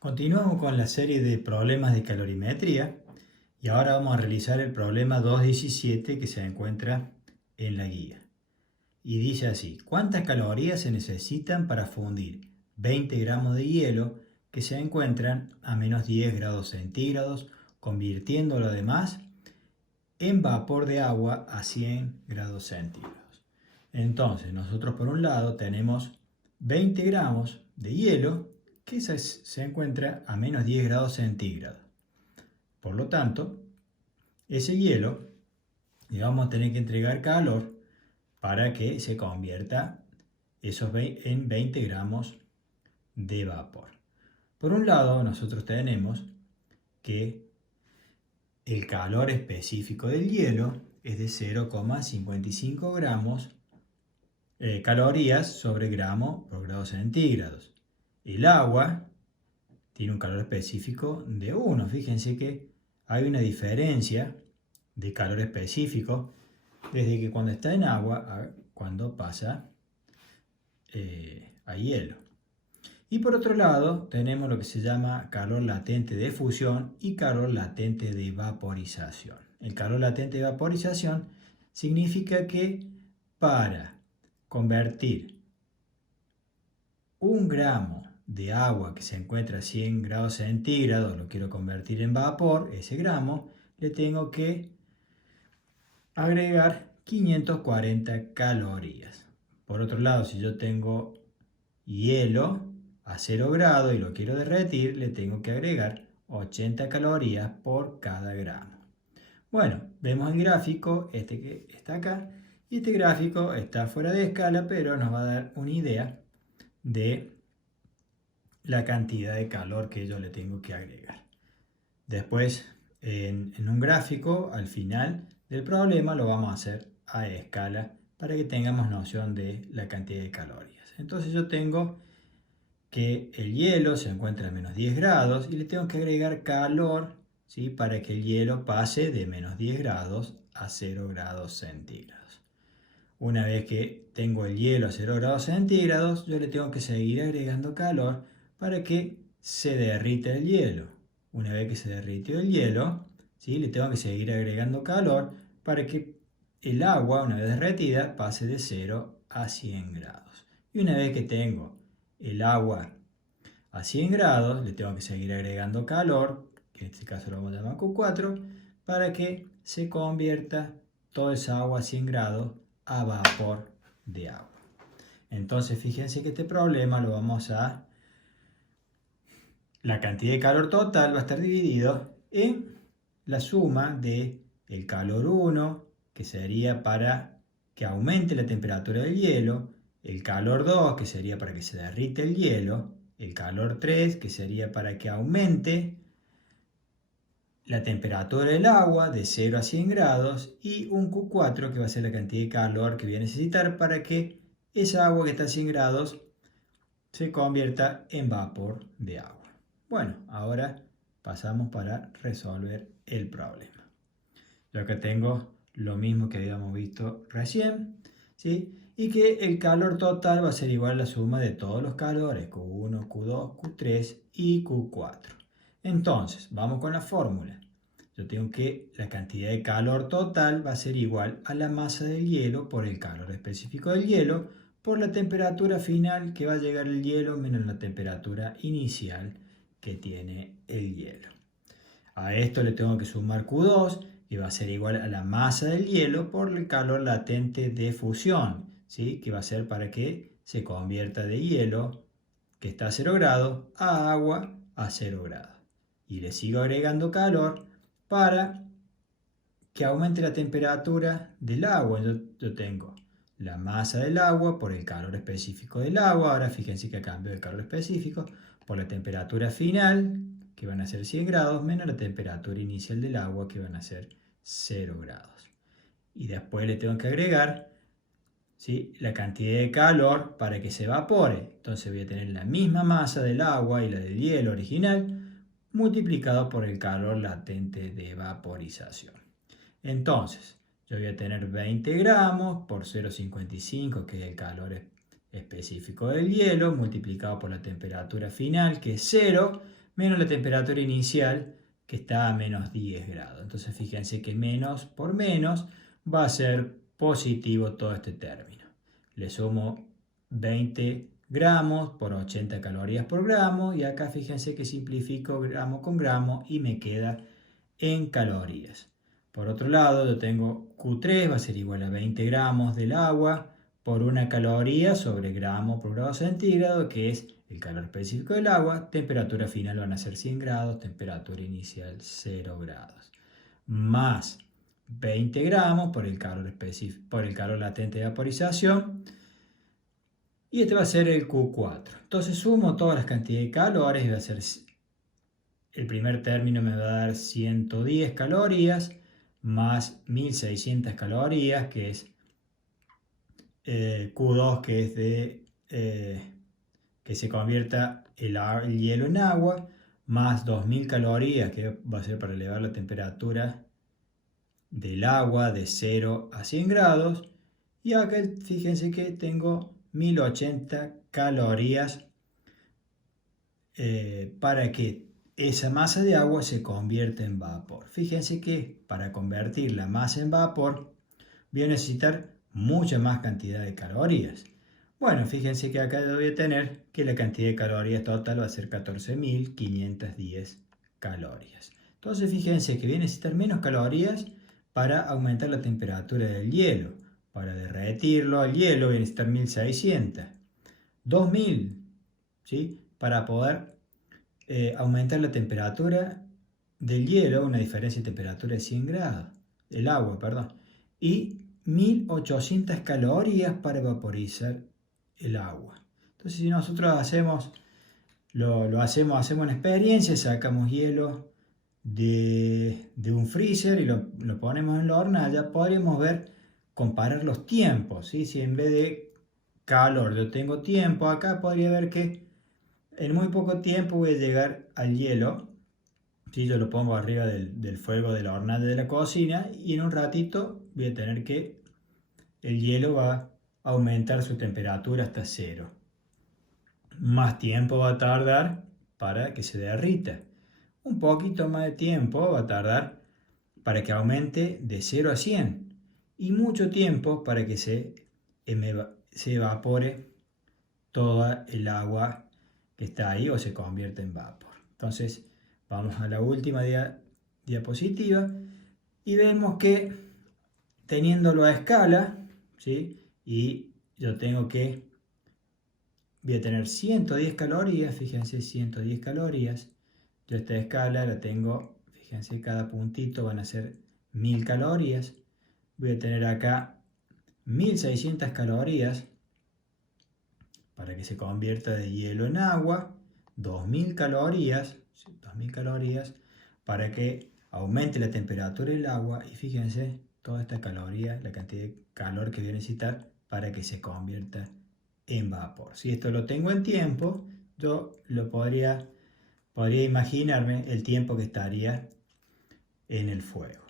Continuamos con la serie de problemas de calorimetría y ahora vamos a realizar el problema 2.17 que se encuentra en la guía. Y dice así: ¿cuántas calorías se necesitan para fundir 20 gramos de hielo que se encuentran a menos 10 grados centígrados, convirtiendo lo demás en vapor de agua a 100 grados centígrados? Entonces nosotros por un lado tenemos 20 gramos de hielo que se encuentra a menos 10 grados centígrados. Por lo tanto, ese hielo le vamos a tener que entregar calor para que se convierta en 20 gramos de vapor. Por un lado, nosotros tenemos que el calor específico del hielo es de 0,55 calorías sobre gramo por grado centígrados. El agua tiene un calor específico de 1. Fíjense que hay una diferencia de calor específico desde que cuando está en agua a cuando pasa a hielo. Y por otro lado tenemos lo que se llama calor latente de fusión y calor latente de vaporización. El calor latente de vaporización significa que para convertir 1 gramo de agua que se encuentra a 100 grados centígrados, lo quiero convertir en vapor, ese gramo, le tengo que agregar 540 calorías. Por otro lado, si yo tengo hielo a 0 grados y lo quiero derretir, le tengo que agregar 80 calorías por cada gramo. Bueno, vemos el gráfico, este que está acá, y este gráfico está fuera de escala, pero nos va a dar una idea de la cantidad de calor que yo le tengo que agregar. Después, en un gráfico, al final del problema, lo vamos a hacer a escala para que tengamos noción de la cantidad de calorías. Entonces yo tengo que el hielo se encuentra a menos 10 grados y le tengo que agregar calor, ¿sí?, para que el hielo pase de menos 10 grados a 0 grados centígrados. Una vez que tengo el hielo a 0 grados centígrados, yo le tengo que seguir agregando calor para que se derrita el hielo. Una vez que se derritió el hielo, ¿sí?, le tengo que seguir agregando calor para que el agua, una vez derretida, pase de 0 a 100 grados. Y una vez que tengo el agua a 100 grados, le tengo que seguir agregando calor, que en este caso lo vamos a llamar Q4, para que se convierta toda esa agua a 100 grados a vapor de agua. Entonces fíjense que este problema lo vamos a... La cantidad de calor total va a estar dividido en la suma de el calor 1, que sería para que aumente la temperatura del hielo, el calor 2, que sería para que se derrite el hielo, el calor 3, que sería para que aumente la temperatura del agua de 0 a 100 grados, y un Q4, que va a ser la cantidad de calor que voy a necesitar para que esa agua que está a 100 grados se convierta en vapor de agua. Bueno, ahora pasamos para resolver el problema. Yo acá tengo lo mismo que habíamos visto recién, ¿sí?, y que el calor total va a ser igual a la suma de todos los calores, Q1, Q2, Q3 y Q4. Entonces, vamos con la fórmula. Yo tengo que la cantidad de calor total va a ser igual a la masa del hielo por el calor específico del hielo por la temperatura final que va a llegar el hielo menos la temperatura inicial que tiene el hielo. A esto le tengo que sumar Q2, que va a ser igual a la masa del hielo por el calor latente de fusión, ¿sí?, que va a ser para que se convierta de hielo, que está a 0 grados, a agua a 0 grados. Y le sigo agregando calor para que aumente la temperatura del agua. Yo tengo la masa del agua por el calor específico del agua. Ahora fíjense que cambio de calor específico por la temperatura final, que van a ser 100 grados, menos la temperatura inicial del agua, que van a ser 0 grados. Y después le tengo que agregar, ¿sí?, la cantidad de calor para que se evapore. Entonces voy a tener la misma masa del agua y la del hielo original multiplicado por el calor latente de vaporización. Entonces, yo voy a tener 20 gramos por 0,55, que es el calor específico del hielo, multiplicado por la temperatura final, que es 0, menos la temperatura inicial que está a menos 10 grados. Entonces fíjense que menos por menos va a ser positivo todo este término. Le sumo 20 gramos por 80 calorías por gramo y acá fíjense que simplifico gramo con gramo y me queda en calorías. Por otro lado, yo tengo Q3 va a ser igual a 20 gramos del agua por una caloría sobre gramo por grado centígrado, que es el calor específico del agua. Temperatura final van a ser 100 grados, temperatura inicial 0 grados. Más 20 gramos por el calor específico, por el calor latente de vaporización. Y este va a ser el Q4. Entonces sumo todas las cantidades de calores y va a ser, el primer término me va a dar 110 calorías más 1600 calorías, que es Q2, que es de que se convierta el hielo en agua, más 2000 calorías, que va a ser para elevar la temperatura del agua de 0 a 100 grados. Y acá fíjense que tengo 1080 calorías para que esa masa de agua se convierta en vapor. Fíjense que para convertir la masa en vapor voy a necesitar mucha más cantidad de calorías. Bueno, fíjense que acá voy a tener que la cantidad de calorías total va a ser 14.510 calorías. Entonces fíjense que voy a necesitar menos calorías para aumentar la temperatura del hielo. Para derretirlo al hielo voy a necesitar 1600. 2000, ¿sí? Para poder aumentar la temperatura del hielo, una diferencia de temperatura de 100 grados, del agua, perdón, y 1800 calorías para vaporizar el agua. Entonces, si nosotros hacemos una experiencia, sacamos hielo de un freezer y lo ponemos en la hornalla, podríamos comparar los tiempos, ¿sí? Si en vez de calor yo tengo tiempo, acá podría ver que en muy poco tiempo voy a llegar al hielo. ¿Sí? Yo lo pongo arriba del fuego de la hornalla de la cocina y en un ratito voy a tener que el hielo va a aumentar su temperatura hasta 0. Más tiempo va a tardar para que se derrita. Un poquito más de tiempo va a tardar para que aumente de 0 a 100. Y mucho tiempo para que se evapore toda el agua que está ahí o se convierte en vapor. Entonces vamos a la última diapositiva y vemos que teniéndolo a escala, ¿sí? Y yo voy a tener 110 calorías, fíjense, 110 calorías. Yo esta escala la tengo, fíjense, cada puntito van a ser 1000 calorías. Voy a tener acá 1600 calorías para que se convierta de hielo en agua, 2000 calorías para que aumente la temperatura del agua y fíjense toda esta caloría, la cantidad de calor que voy a necesitar para que se convierta en vapor. Si esto lo tengo en tiempo, yo podría imaginarme el tiempo que estaría en el fuego.